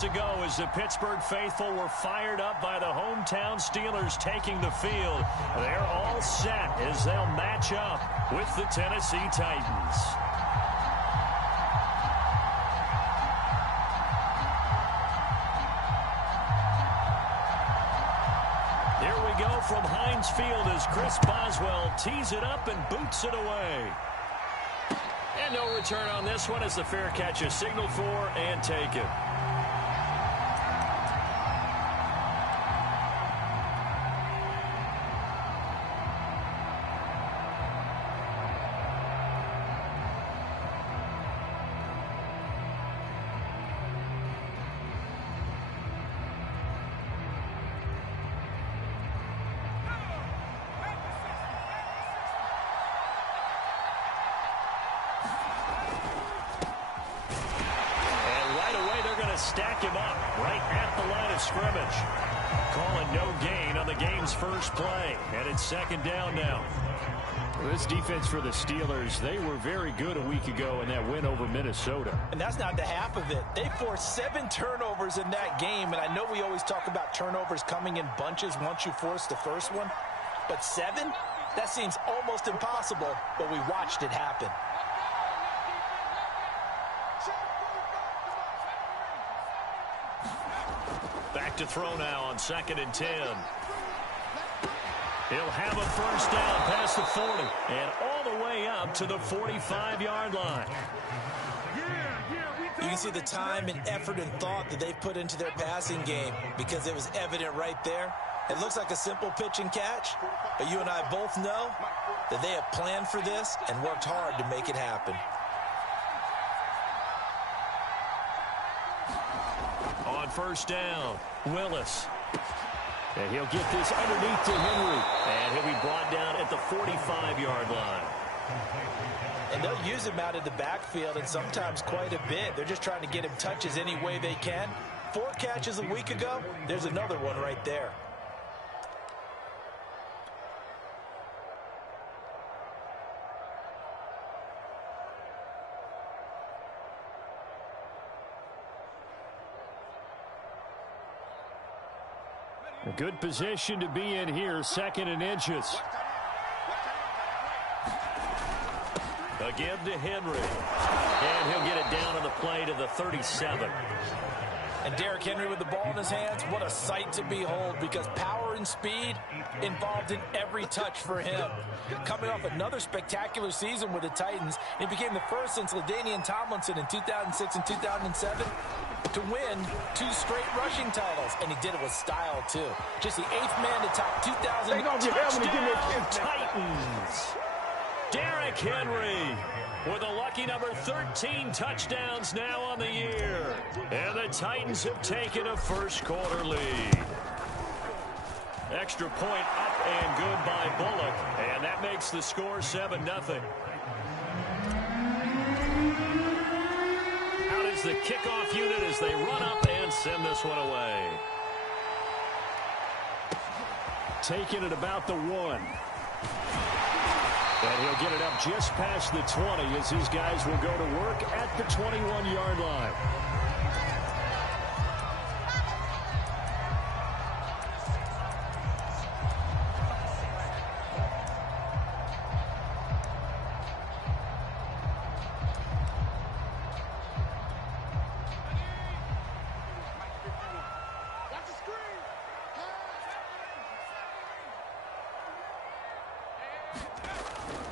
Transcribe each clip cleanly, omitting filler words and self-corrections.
Ago as the Pittsburgh faithful were fired up by the hometown Steelers taking the field. They're all set as they'll match up with the Tennessee Titans. Here we go from Heinz Field as Chris Boswell tees it up and boots it away. And no return on this one as the fair catch is signaled for and taken. Stack him up right at the line of scrimmage. Calling no gain on the game's first play. And it's second down now. Well, this defense for the Steelers, they were very good a week ago in that win over Minnesota. And that's not the half of it. They forced 7 turnovers in that game. And I know we always talk about turnovers coming in bunches once you force the first one. But 7? That seems almost impossible. But we watched it happen. Back to throw now on 2nd and 10. He'll have a first down past the 40 and all the way up to the 45-yard line. You can see the time and effort and thought that they've put into their passing game because it was evident right there. It looks like a simple pitch and catch, but you and I both know that they have planned for this and worked hard to make it happen. On first down, Willis. And he'll get this underneath to Henry. And he'll be brought down at the 45-yard line. And they'll use him out of the backfield, and sometimes quite a bit. They're just trying to get him touches any way they can. 4 catches a week ago. There's another one right there. A good position to be in here, 2nd and inches. Again to Henry. And he'll get it down on the play to the 37. And Derrick Henry with the ball in his hands, what a sight to behold, because power and speed involved in every touch for him. Coming off another spectacular season with the Titans, he became the first since LaDainian Tomlinson in 2006 and 2007 to win 2 straight rushing titles, and he did it with style, too. Just the 8th man to top 2,000 touchdown Titans. Derrick Henry with a lucky number 13 touchdowns now on the year. And the Titans have taken a first-quarter lead. Extra point up and good by Bullock, and that makes the score 7-0. Out is the kickoff unit as they run up and send this one away. Taking it about the 1. And he'll get it up just past the 20 as his guys will go to work at the 21-yard line.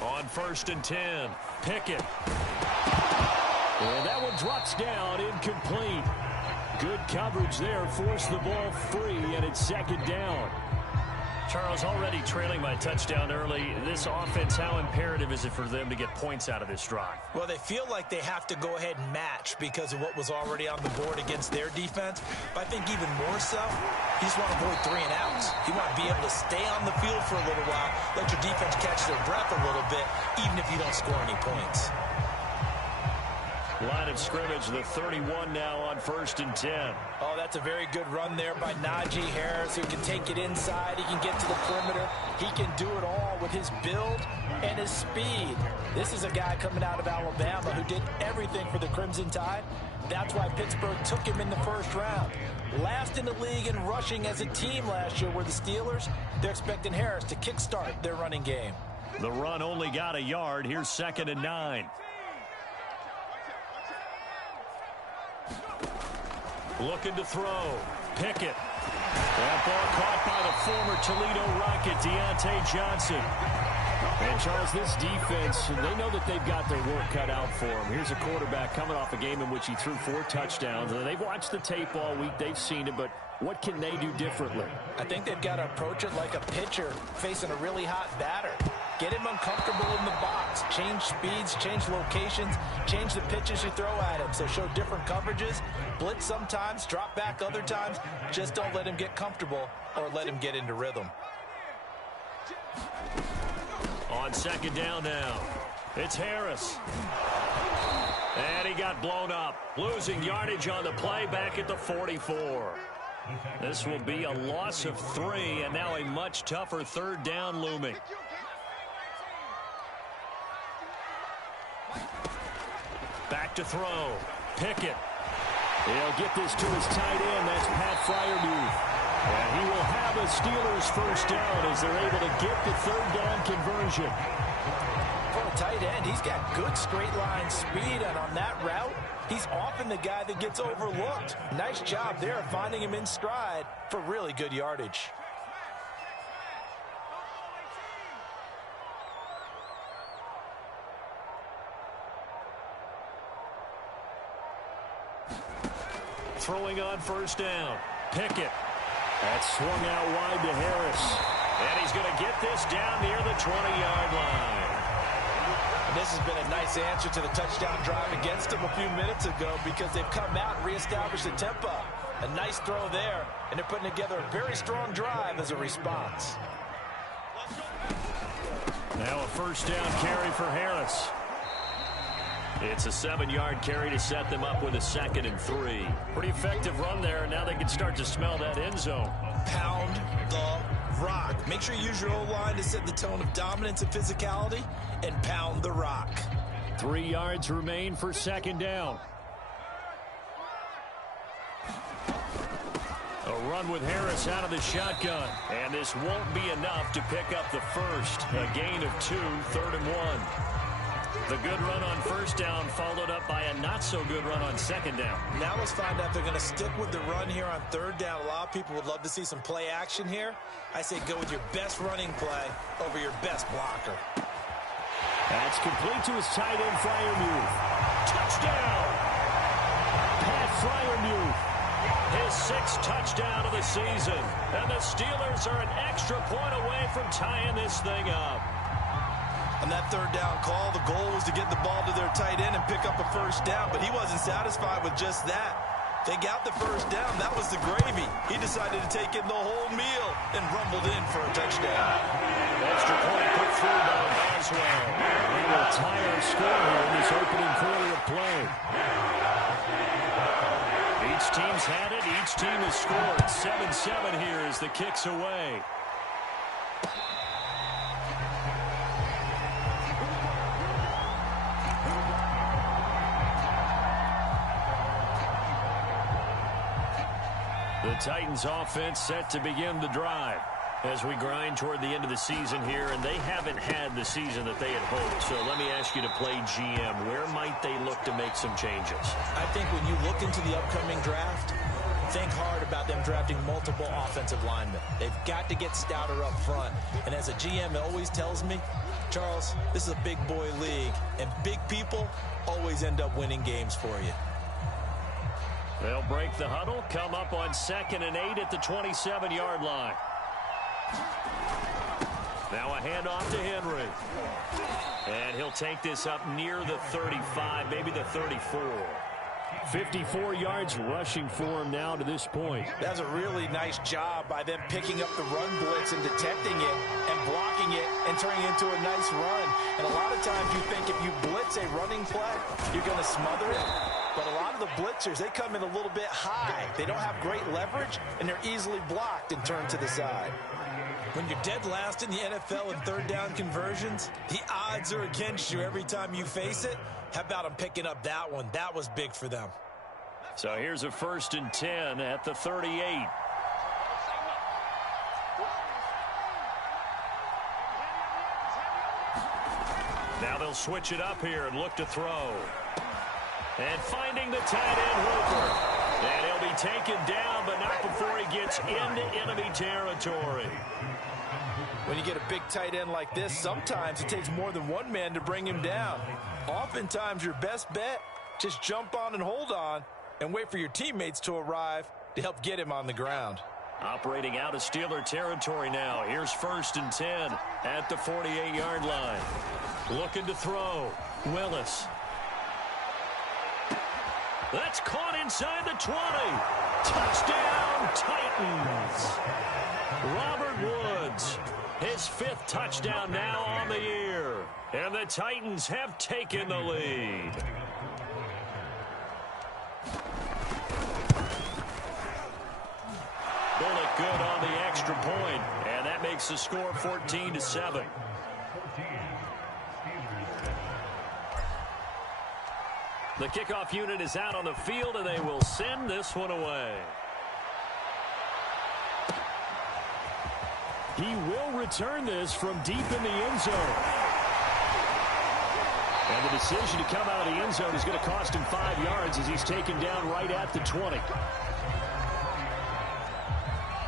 On 1st and 10, Pickett. And that one drops down, incomplete. Good coverage there, forced the ball free, and it's 2nd down. Charles, already trailing by touchdown early. This offense, how imperative is it for them to get points out of this drive? Well, they feel like they have to go ahead and match because of what was already on the board against their defense. But I think even more so, you just want to avoid 3 and outs. You want to be able to stay on the field for a little while, let your defense catch their breath a little bit, even if you don't score any points. Line of scrimmage, the 31 now on 1st and 10. Oh, that's a very good run there by Najee Harris, who can take it inside. He can get to the perimeter. He can do it all with his build and his speed. This is a guy coming out of Alabama who did everything for the Crimson Tide. That's why Pittsburgh took him in the first round. Last in the league in rushing as a team last year were the Steelers. They're expecting Harris to kickstart their running game. The run only got a yard. Here's 2nd and 9. Looking to throw. Pickett. That ball caught by the former Toledo Rocket, Deontay Johnson. And, Charles, this defense, they know that they've got their work cut out for them. Here's a quarterback coming off a game in which he threw 4 touchdowns. They've watched the tape all week. They've seen it, but what can they do differently? I think they've got to approach it like a pitcher facing a really hot batter. Get him uncomfortable in the box. Change speeds, change locations, change the pitches you throw at him. So show different coverages. Blitz sometimes, drop back other times. Just don't let him get comfortable or let him get into rhythm. On 2nd down now, it's Harris. And he got blown up. Losing yardage on the play back at the 44. This will be a loss of 3, and now a much tougher 3rd down looming. Back to throw. Pickett. He'll get this to his tight end. That's Pat Freiermuth. And he will have a Steelers first down as they're able to get the 3rd down conversion. For a tight end, he's got good straight line speed, and on that route, he's often the guy that gets overlooked. Nice job there finding him in stride for really good yardage. Throwing on 1st down. Pickett. That's swung out wide to Harris. And he's going to get this down near the 20-yard line. And this has been a nice answer to the touchdown drive against them a few minutes ago because they've come out and reestablished the tempo. A nice throw there, and they're putting together a very strong drive as a response. Now a 1st down carry for Harris. It's a 7-yard carry to set them up with a 2nd and 3. Pretty effective run there, and now they can start to smell that end zone. Pound the rock. Make sure you use your O-line to set the tone of dominance and physicality, and pound the rock. 3 yards remain for 2nd down. A run with Harris out of the shotgun. And this won't be enough to pick up the first. A gain of 2, 3rd and 1. The good run on 1st down followed up by a not-so-good run on 2nd down. Now let's find out if they're going to stick with the run here on 3rd down. A lot of people would love to see some play action here. I say go with your best running play over your best blocker. That's complete to his tight end, Freiermuth. Touchdown! Pat Freiermuth. His 6th touchdown of the season. And the Steelers are an extra point away from tying this thing up. On that 3rd down call, the goal was to get the ball to their tight end and pick up a 1st down, but he wasn't satisfied with just that. They got the 1st down. That was the gravy. He decided to take in the whole meal and rumbled in for a touchdown. Extra point put through by Boswell. We will tie our score here in this opening quarter of play. Each team's had it. Each team has scored. 7-7 here as the kick's away. The Titans offense set to begin the drive as we grind toward the end of the season here, and they haven't had the season that they had hoped. So let me ask you to play GM. Where might they look to make some changes? I think when you look into the upcoming draft, think hard about them drafting multiple offensive linemen. They've got to get stouter up front. And as a GM, it always tells me, Charles, this is a big boy league, and big people always end up winning games for you. They'll break the huddle, come up on 2nd and 8 at the 27-yard line. Now a handoff to Henry. And he'll take this up near the 35, maybe the 34. 54 yards rushing for him now to this point. That's a really nice job by them picking up the run blitz and detecting it and blocking it and turning it into a nice run. And a lot of times you think if you blitz a running play, you're going to smother it. But a lot of the blitzers, they come in a little bit high. They don't have great leverage, and they're easily blocked and turned to the side. When you're dead last in the NFL in third down conversions, the odds are against you every time you face it. How about them picking up that one? That was big for them. So here's a 1st and 10 at the 38. Now they'll switch it up here and look to throw. And finding the tight end, Hooper. And he'll be taken down, but not before he gets into enemy territory. When you get a big tight end like this, sometimes it takes more than one man to bring him down. Oftentimes, your best bet, just jump on and hold on and wait for your teammates to arrive to help get him on the ground. Operating out of Steeler territory now. Here's 1st and 10 at the 48-yard line. Looking to throw. Willis. That's caught inside the 20. Touchdown, Titans. Robert Woods, his 5th touchdown now on the year. And the Titans have taken the lead. Bullet good on the extra point, and that makes the score 14-7. The kickoff unit is out on the field, and they will send this one away. He will return this from deep in the end zone. And the decision to come out of the end zone is going to cost him 5 yards as he's taken down right at the 20.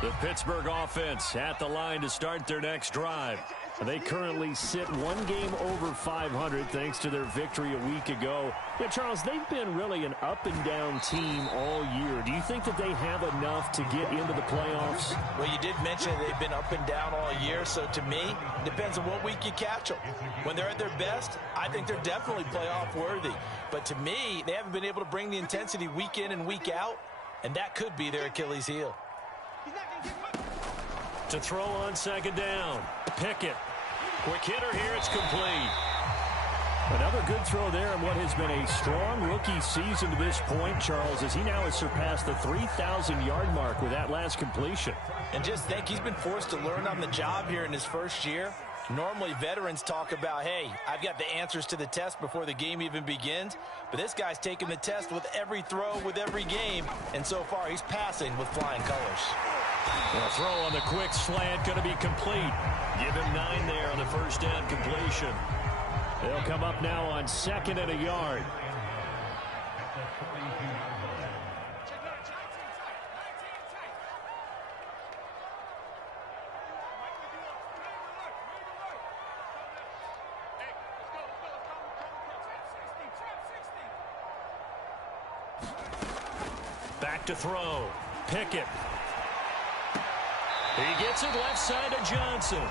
The Pittsburgh offense at the line to start their next drive. They currently sit one game over 500 thanks to their victory a week ago. Yeah, Charles, they've been really an up-and-down team all year. Do you think that they have enough to get into the playoffs? Well, you did mention they've been up and down all year, so to me, it depends on what week you catch them. When they're at their best, I think they're definitely playoff worthy. But to me, they haven't been able to bring the intensity week in and week out, and that could be their Achilles heel. To throw on 2nd down. Pickett. Quick hitter here. It's complete. Another good throw there in what has been a strong rookie season to this point, Charles, as he now has surpassed the 3,000-yard mark with that last completion. And just think, he's been forced to learn on the job here in his first year. Normally, veterans talk about, hey, I've got the answers to the test before the game even begins. But this guy's taking the test with every throw, with every game. And so far, he's passing with flying colors. The throw on the quick slant going to be complete. Give him 9 there on the first down completion. They'll come up now on 2nd and a yard. Back to throw. Pickett. He gets it left side of Johnson.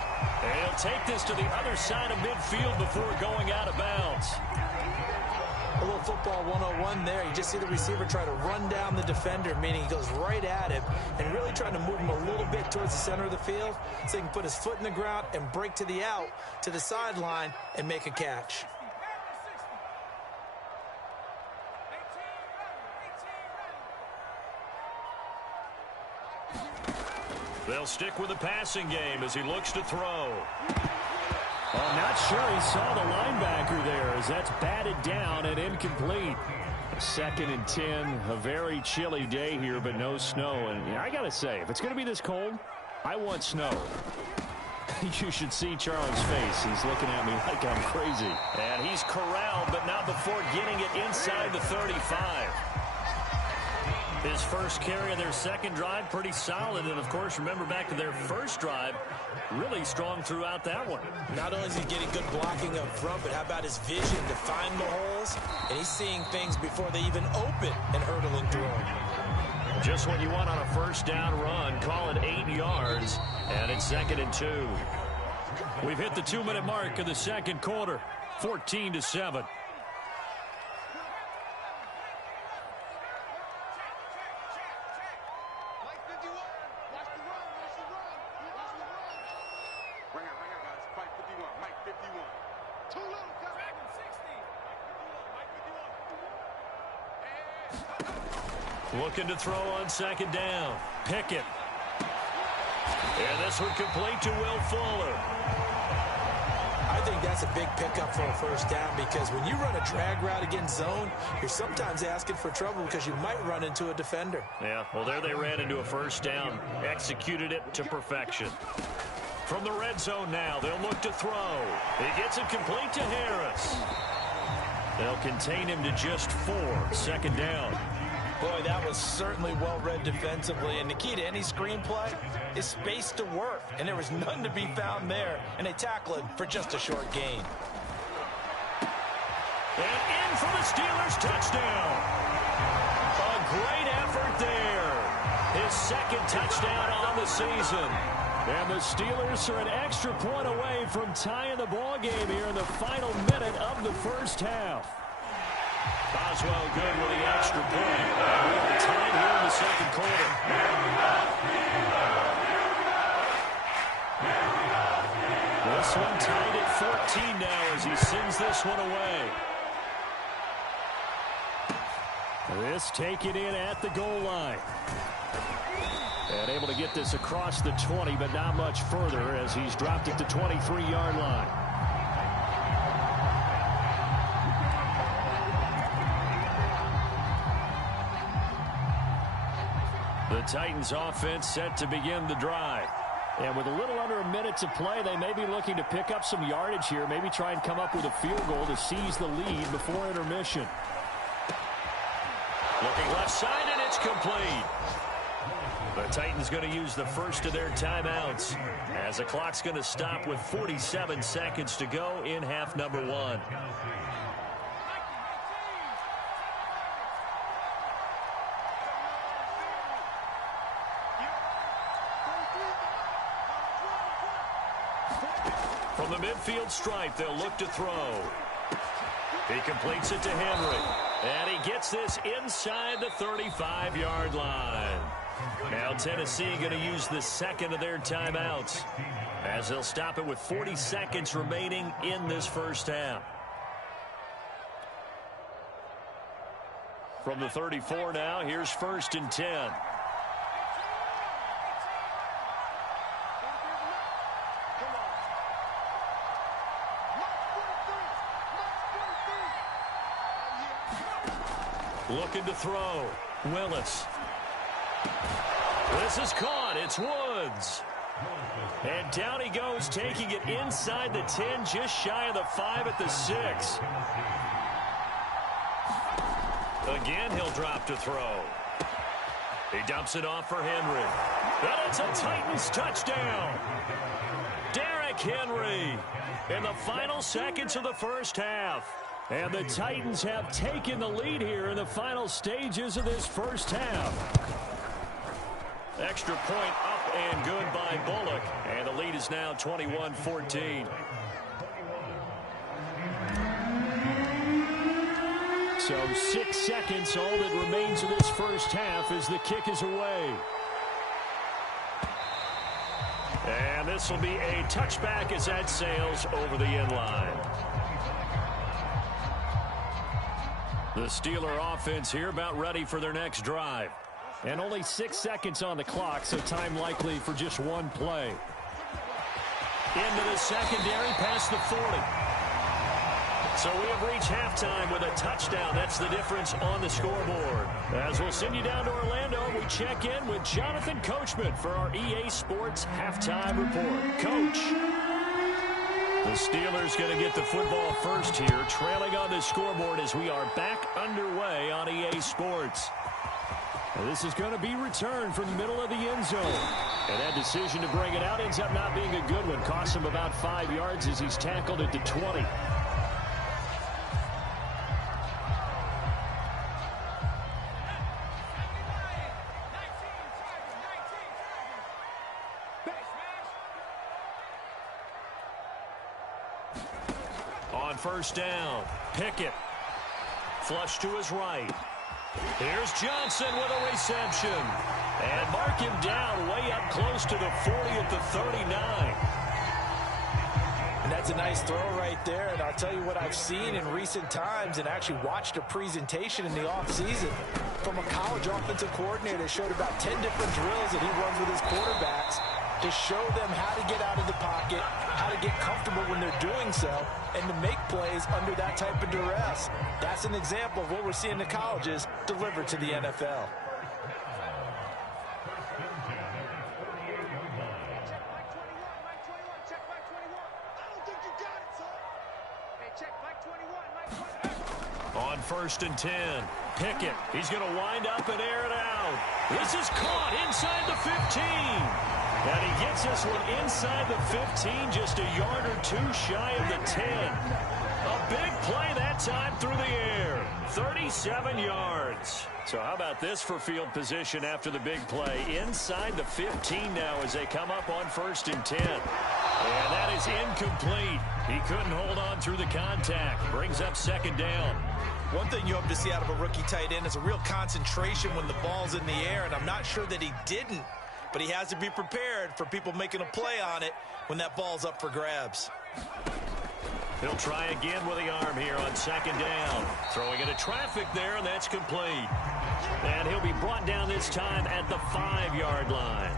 And he'll take this to the other side of midfield before going out of bounds. A little football 101 there. You just see the receiver try to run down the defender, meaning he goes right at him and really trying to move him a little bit towards the center of the field so he can put his foot in the ground and break to the out, to the sideline, and make a catch. They'll stick with the passing game as he looks to throw. I'm not sure he saw the linebacker there as that's batted down and incomplete. 2nd and 10, a very chilly day here, but no snow. And I got to say, if it's going to be this cold, I want snow. You should see Charles' face. He's looking at me like I'm crazy. And he's corralled, but not before getting it inside the 35. His first carry of their second drive, pretty solid. And, of course, remember back to their first drive, really strong throughout that one. Not only is he getting good blocking up front, but how about his vision to find the holes? And he's seeing things before they even open and hurdling through them. Just what you want on a first down run. Call it 8 yards, and it's 2nd and 2. We've hit the 2-minute mark of the second quarter, 14-7. Looking to throw on second down. Pickett. And this one complete to Will Fuller. I think that's a big pickup for a first down because when you run a drag route against zone, you're sometimes asking for trouble because you might run into a defender. Yeah, well, there they ran into a first down. Executed it to perfection. From the red zone now, they'll look to throw. He gets it complete to Harris. They'll contain him to just 4. Second down. Boy, that was certainly well-read defensively, and the key to any screenplay is space to work, and there was none to be found there, and they tackle it for just a short gain. And in for the Steelers touchdown. A great effort there. His second touchdown on the season. And the Steelers are an extra point away from tying the ball game here in the final minute of the first half. Boswell good with the extra point. We have the time here in the second quarter. This one tied at 14 now as he sends this one away. This taken in at the goal line. And able to get this across the 20, but not much further as he's dropped it to 23-yard line. The Titans offense set to begin the drive. And with a little under a minute to play, they may be looking to pick up some yardage here, maybe try and come up with a field goal to seize the lead before intermission. Looking left side, and it's complete. The Titans going to use the first of their timeouts as the clock's going to stop with 47 seconds to go in half number 1. From the midfield stripe, they'll look to throw. He completes it to Henry. And he gets this inside the 35-yard line. Now Tennessee going to use the second of their timeouts as they'll stop it with 40 seconds remaining in this first half. From the 34 now, here's 1st and 10. Looking to throw. Willis. This is caught. It's Woods. And down he goes, taking it inside the 10, just shy of the 5 at the 6. Again, he'll drop to throw. He dumps it off for Henry. And it's a Titans touchdown. Derrick Henry in the final seconds of the first half. And the Titans have taken the lead here in the final stages of this first half. Extra point up and good by Bullock. And the lead is now 21-14. So 6 seconds, all that remains of this first half as the kick is away. And this will be a touchback as that sails over the end line. The Steeler offense here about ready for their next drive. And only 6 seconds on the clock, so time likely for just one play. Into the secondary, past the 40. So we have reached halftime with a touchdown. That's the difference on the scoreboard. As we'll send you down to Orlando, we check in with Jonathan Coachman for our EA Sports Halftime Report. Coach. The Steelers going to get the football first here, trailing on the scoreboard as we are back underway on EA Sports. Now this is going to be returned from the middle of the end zone. And that decision to bring it out ends up not being a good one. Costs him about 5 yards as he's tackled it to 20. On first down, Pickett. Flush to his right. Here's Johnson with a reception. And mark him down way up close to the 40 at the 39. And that's a nice throw right there. And I'll tell you what I've seen in recent times and actually watched a presentation in the offseason from a college offensive coordinator that showed about 10 different drills that he runs with his quarterbacks to show them how to get out of the pocket, how to get comfortable when they're doing so, and to make plays under that type of duress. That's an example of what we're seeing in the colleges delivered to the NFL. On 1st and 10, Pickett. He's going to wind up and air it out. This is caught inside the 15. And he gets this one inside the 15, just a yard or two shy of the 10. A big play that time through the air. 37 yards. So how about this for field position after the big play? Inside the 15 now as they come up on 1st and 10. And that is incomplete. He couldn't hold on through the contact. Brings up 2nd down. One thing you hope to see out of a rookie tight end is a real concentration when the ball's in the air, and I'm not sure that he didn't, but he has to be prepared for people making a play on it when that ball's up for grabs. He'll try again with the arm here on 2nd down. Throwing into traffic there, and that's complete. And he'll be brought down this time at the 5-yard line.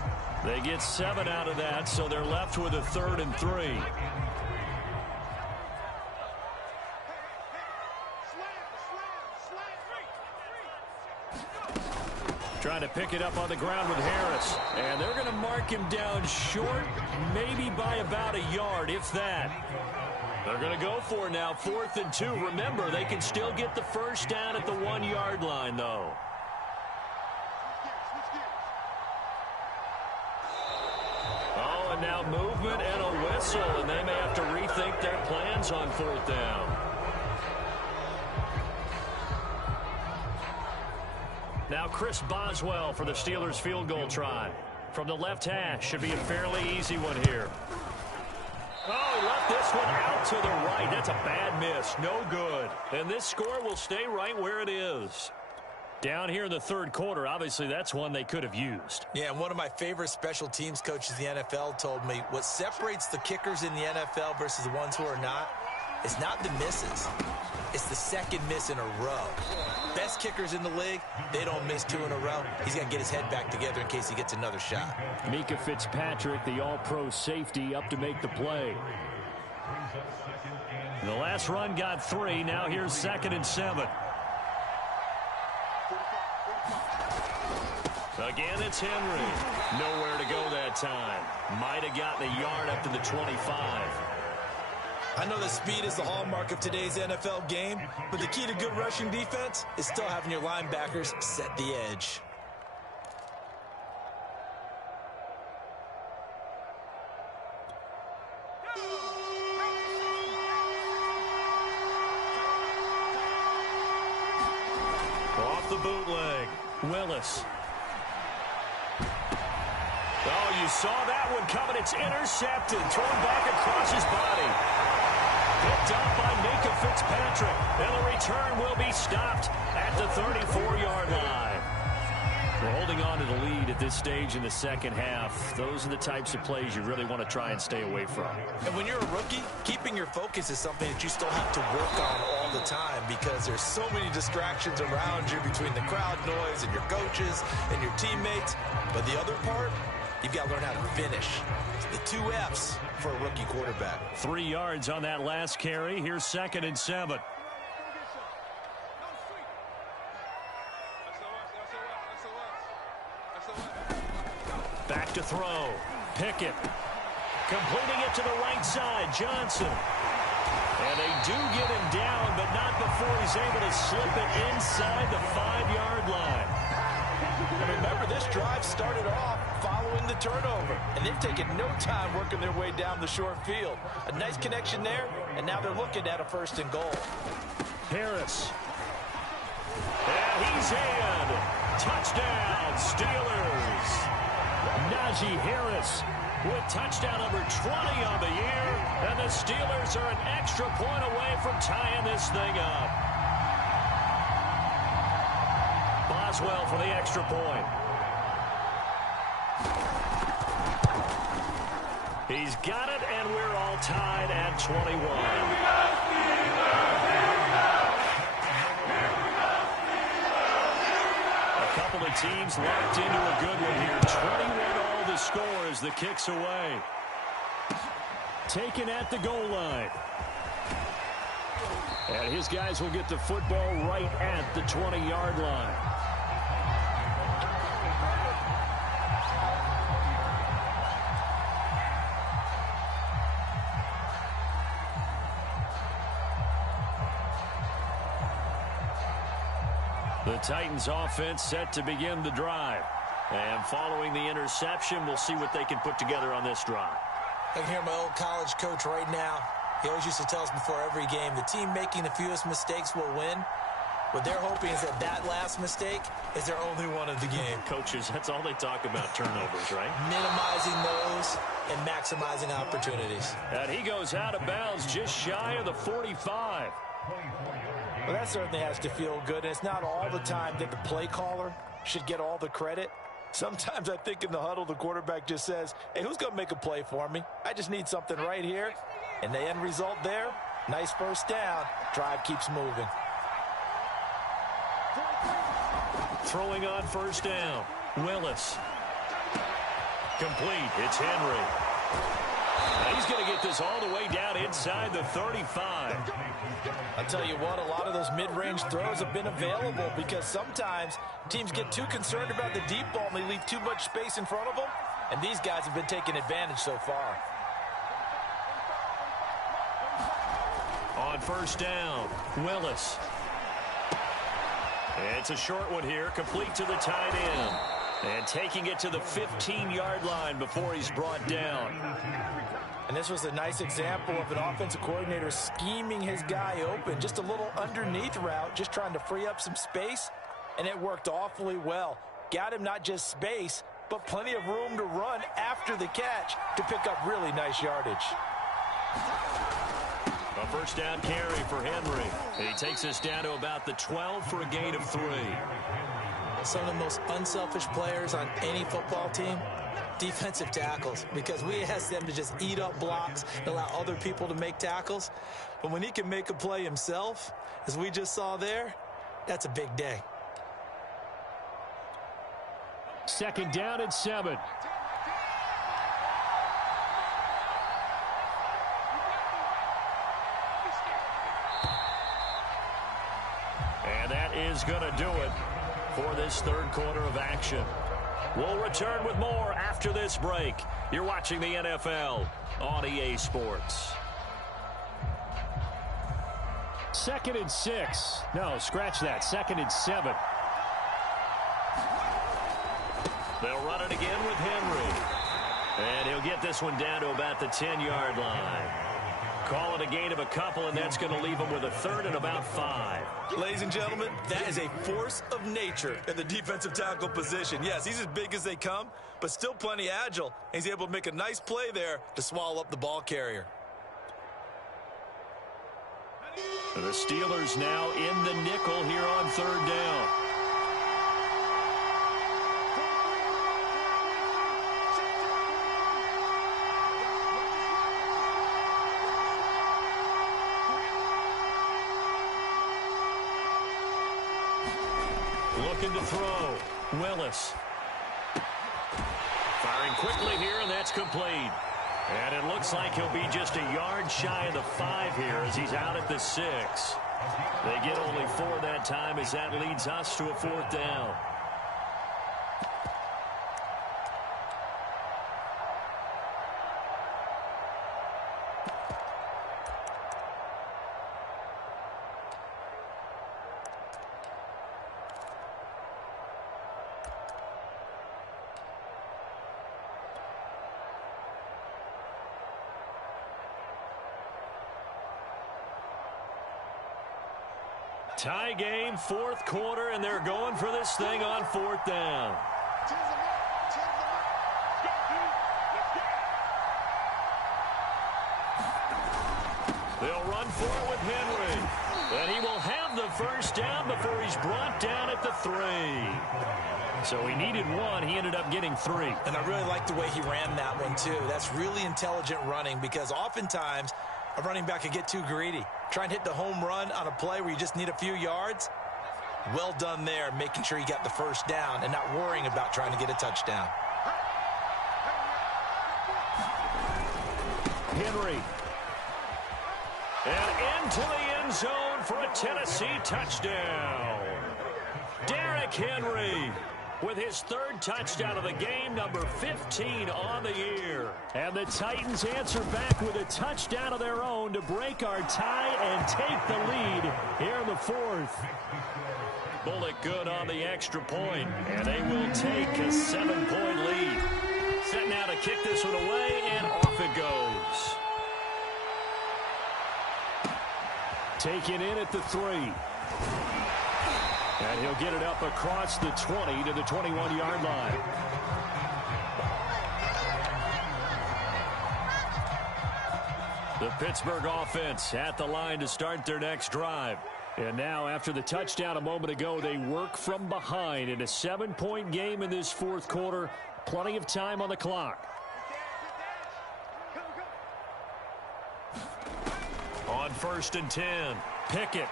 They get 7 out of that, so they're left with a 3rd and 3. Trying to pick it up on the ground with Harris. And they're going to mark him down short, maybe by about a yard, if that. They're going to go for it now, 4th and 2. Remember, they can still get the first down at the 1-yard line, though. Oh, and now movement and a whistle, and they may have to rethink their plans on 4th down. Now Chris Boswell for the Steelers field goal try. From the left hash, should be a fairly easy one here. Oh, he left this one out to the right. That's a bad miss. No good. And this score will stay right where it is. Down here in the 3rd quarter, obviously that's one they could have used. Yeah, and one of my favorite special teams coaches in the NFL told me what separates the kickers in the NFL versus the ones who are not is not the misses. It's the 2nd miss in a row. Best kickers in the league, they don't miss 2 in a row. He's got to get his head back together in case he gets another shot. Mika Fitzpatrick, the all-pro safety, up to make the play. The last run got 3. Now here's 2nd and 7. Again, it's Henry. Nowhere to go that time. Might have gotten a yard up to the 25. I know that speed is the hallmark of today's NFL game, but the key to good rushing defense is still having your linebackers set the edge. Off the bootleg, Willis. Oh, you saw that one coming. It's intercepted, thrown back across his body. Picked up by Mika Fitzpatrick. And the return will be stopped at the 34-yard line. We're holding on to the lead at this stage in the 2nd half. Those are the types of plays you really want to try and stay away from. And when you're a rookie, keeping your focus is something that you still have to work on all the time because there's so many distractions around you between the crowd noise and your coaches and your teammates. But the other part, you've got to learn how to finish. The 2 F's for a rookie quarterback. 3 yards on that last carry. Here's 2nd and 7. Back to throw. Pickett. Completing it to the right side. Johnson. And they do get him down, but not before he's able to slip it inside the 5-yard line. And remember, this drive started off following the turnover, and they've taken no time working their way down the short field. A nice connection there, and now they're looking at a 1st and goal. Harris. And he's in. Touchdown, Steelers. Najee Harris with touchdown number 20 on the year, and the Steelers are an extra point away from tying this thing up. Boswell for the extra point. He's got it, and we're all tied at 21. A couple of teams locked into a good one here. 21 all the score as the kick's away. Taken at the goal line. And his guys will get the football right at the 20-yard line. The Titans offense set to begin the drive. And following the interception, we'll see what they can put together on this drive. I can hear my old college coach right now. He always used to tell us before every game, the team making the fewest mistakes will win. What they're hoping is that that last mistake is their only one of the game. Coaches, that's all they talk about, turnovers, right? Minimizing those and maximizing opportunities. And he goes out of bounds just shy of the 45. Well, that certainly has to feel good, and it's not all the time that the play caller should get all the credit. Sometimes I think in the huddle, the quarterback just says, hey, who's going to make a play for me? I just need something right here. And the end result there, nice first down. Drive keeps moving. Throwing on first down, Willis. Complete, it's Henry. Now he's going to get this all the way down inside the 35. I'll tell you what, a lot of those mid-range throws have been available because sometimes teams get too concerned about the deep ball and they leave too much space in front of them. And these guys have been taking advantage so far. On first down, Willis. It's a short one here, complete to the tight end. And taking it to the 15-yard line before he's brought down. And this was a nice example of an offensive coordinator scheming his guy open. Just a little underneath route, just trying to free up some space. And it worked awfully well. Got him not just space, but plenty of room to run after the catch to pick up really nice yardage. A first down carry for Henry. He takes us down to about the 12 for a gain of 3. Some of the most unselfish players on any football team, defensive tackles, because we ask them to just eat up blocks and allow other people to make tackles. But when he can make a play himself, as we just saw there, that's a big day. Second down and 7. And that is going to do it for this third quarter of action. We'll return with more after this break. You're watching the NFL on EA Sports. 2nd and 6. No, scratch that. 2nd and 7. They'll run it again with Henry. And he'll get this one down to about the 10-yard line. Call it a gain of a couple, and that's going to leave him with a third and about 5. Ladies and gentlemen, that is a force of nature in the defensive tackle position. Yes, he's as big as they come, but still plenty agile. He's able to make a nice play there to swallow up the ball carrier. The Steelers now in the nickel here on third down. Looking to throw. Willis. Firing quickly here, and that's complete. And it looks like he'll be just a yard shy of the 5 here as he's out at the 6. They get only 4 that time as that leads us to a 4th down. Tie game, 4th quarter, and they're going for this thing on 4th down. They'll run for it with Henry. And he will have have the first down before he's brought down at the 3. So he needed 1. He ended up getting 3. And I really like the way he ran that one, too. That's really intelligent running because oftentimes a running back can get too greedy. Try and hit the home run on a play where you just need a few yards. Well done there, making sure he got the first down and not worrying about trying to get a touchdown. Henry. And into the end zone for a Tennessee touchdown. Derrick Henry with his 3rd touchdown of the game, number 15 on the year. And the Titans answer back with a touchdown of their own to break our tie and take the lead here in the 4th. Bullock good on the extra point, and they will take a 7-point lead. Set now to kick this one away, and off it goes. Taken in at the 3. And he'll get it up across the 20 to the 21-yard line. The Pittsburgh offense at the line to start their next drive. And now, after the touchdown a moment ago, they work from behind in a 7-point game in this 4th quarter. Plenty of time on the clock. On 1st and 10, Pickett.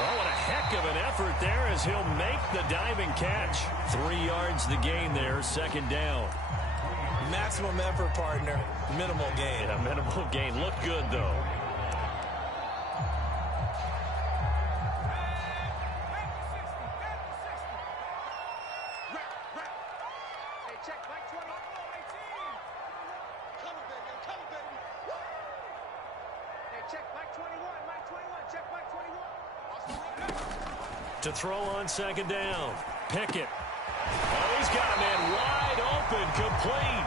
Oh, what a heck of an effort there as he'll make the diving catch. 3 yards the gain there, 2nd down. Maximum effort, partner. Minimal gain. Yeah, minimal gain. Looked good, though. To throw on 2nd down. Pickett. Oh, he's got a man wide open, complete.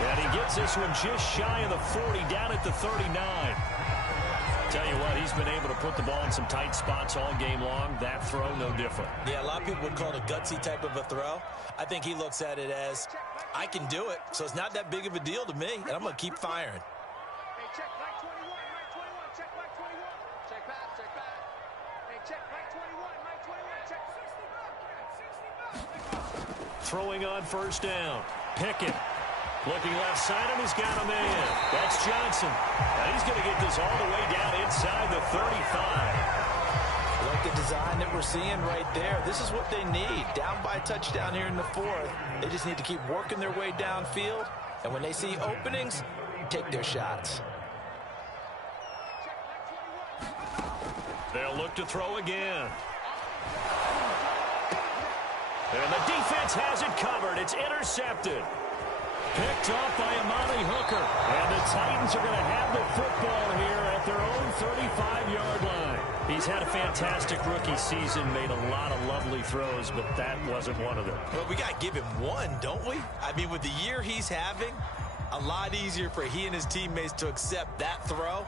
And he gets this one just shy of the 40, down at the 39. Tell you what, he's been able to put the ball in some tight spots all game long. That throw, no different. Yeah, a lot of people would call it a gutsy type of a throw. I think he looks at it as, I can do it, so it's not that big of a deal to me, and I'm going to keep firing. Check back 21, Mike 21, check back 21. Check back, check back. Hey, check back 21, Mike 21, check 60 back. Throwing on 1st down. Pickett. Looking left side, and he's got a man. That's Johnson. And he's going to get this all the way down inside the 35. Like the design that we're seeing right there. This is what they need. Down by a touchdown here in the 4th. They just need to keep working their way downfield. And when they see openings, take their shots. They'll look to throw again. And the defense has it covered. It's intercepted. Picked off by Amani Hooker. And the Titans are going to have the football here at their own 35-yard line. He's had a fantastic rookie season, made a lot of lovely throws, but that wasn't one of them. Well, we got to give him one, don't we? I mean, with the year he's having, a lot easier for he and his teammates to accept that throw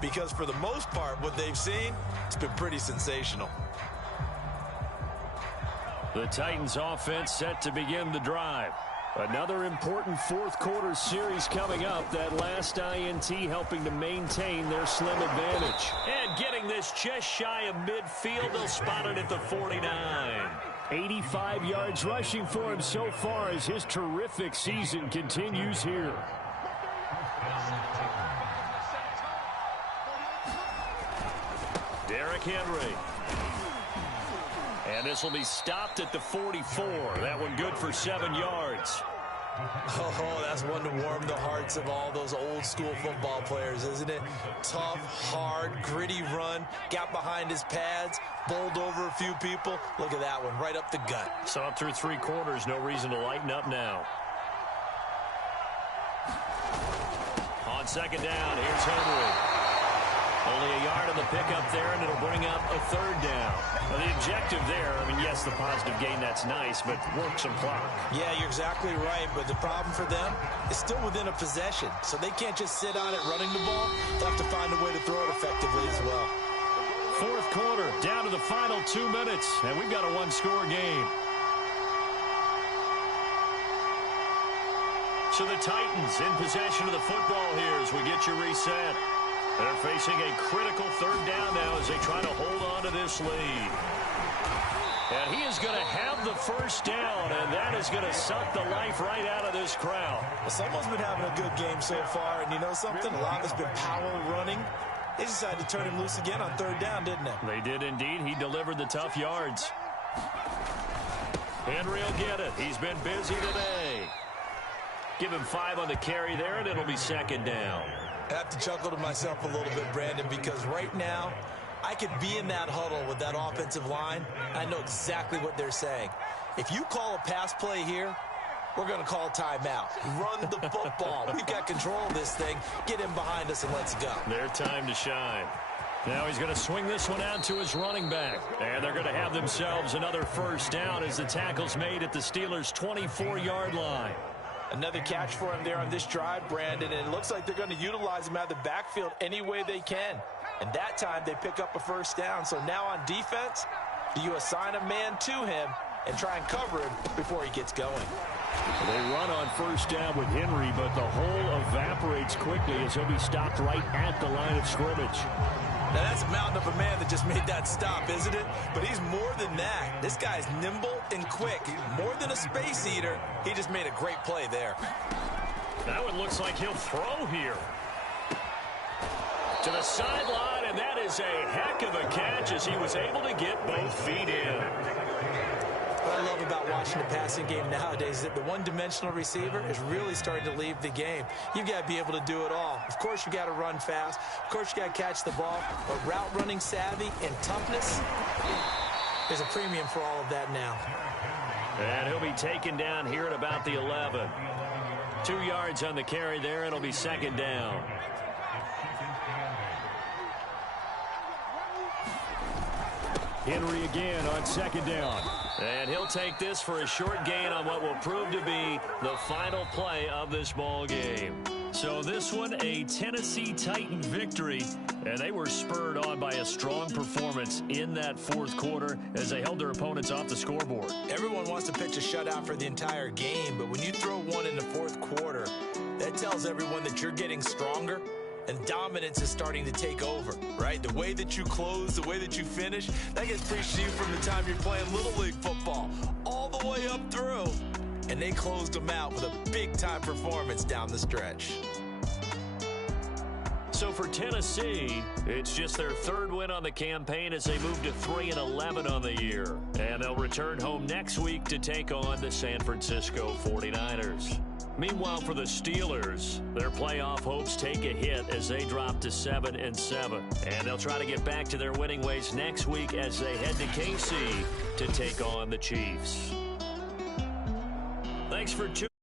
because for the most part, what they've seen, it's been pretty sensational. The Titans offense set to begin the drive. Another important 4th quarter series coming up. That last INT helping to maintain their slim advantage. And getting this just shy of midfield, they'll spot it at the 49. 85 yards rushing for him so far as his terrific season continues here. Derrick Henry. And this will be stopped at the 44. That one good for 7 yards. Oh, that's one to warm the hearts of all those old school football players, isn't it? Tough, hard, gritty run. Got behind his pads, bowled over a few people. Look at that one, right up the gut. Saw it through 3 quarters. No reason to lighten up now. On 2nd down, here's Henry. Only a yard on the pickup there, and it'll bring up a 3rd down. Now, the objective there, I mean, yes, the positive gain, that's nice, but work some clock. Yeah, you're exactly right, but the problem for them is still within a possession, so they can't just sit on it running the ball. They'll have to find a way to throw it effectively as well. 4th quarter, down to the final 2 minutes, and we've got a 1-score game. So the Titans in possession of the football here as we get you reset. They're facing a critical third down now as they try to hold on to this lead. And he is going to have the first down, and that is going to suck the life right out of this crowd. Well, someone's been having a good game so far, and you know something? A lot of it's been power running. They decided to turn him loose again on third down, didn't they? They did indeed. He delivered the tough yards. Henry will get it. He's been busy today. Give him 5 on the carry there, and it'll be second down. I have to chuckle to myself a little bit, Brandon, because right now I could be in that huddle with that offensive line. I know exactly what they're saying. If you call a pass play here, we're going to call timeout. Run the football. We've got control of this thing. Get him behind us and let's go. Their time to shine. Now he's going to swing this one out to his running back. And they're going to have themselves another first down as the tackle's made at the Steelers' 24-yard line. Another catch for him there on this drive, Brandon, and it looks like they're going to utilize him out of the backfield any way they can. And that time they pick up a first down. So now on defense, do you assign a man to him and try and cover him before he gets going? They run on first down with Henry, but the hole evaporates quickly as he'll be stopped right at the line of scrimmage. Now, that's a mountain of a man that just made that stop, isn't it? But he's more than that. This guy's nimble and quick. More than a space eater, he just made a great play there. That one looks like he'll throw here. To the sideline, and that is a heck of a catch as he was able to get both feet in. What I love about watching the passing game nowadays is that the one-dimensional receiver is really starting to leave the game. You've got to be able to do it all. Of course, you got to run fast. Of course, you got to catch the ball. But route running savvy and toughness, there's a premium for all of that now. And he'll be taken down here at about the 11. 2 yards on the carry there. It'll be second down. Henry again on second down. And he'll take this for a short gain on what will prove to be the final play of this ball game. So this one, a Tennessee Titan victory, and they were spurred on by a strong performance in that fourth quarter as they held their opponents off the scoreboard. Everyone wants to pitch a shutout for the entire game, but when you throw one in the fourth quarter, that tells everyone that you're getting stronger and dominance is starting to take over, right? The way that you close, the way that you finish, that gets preached to you from the time you're playing Little League football all the way up through. And they closed them out with a big-time performance down the stretch. So for Tennessee, it's just their third win on the campaign as they move to 3-11 on the year. And they'll return home next week to take on the San Francisco 49ers. Meanwhile, for the Steelers, their playoff hopes take a hit as they drop to 7-7. And they'll try to get back to their winning ways next week as they head to KC to take on the Chiefs. Thanks for tuning in.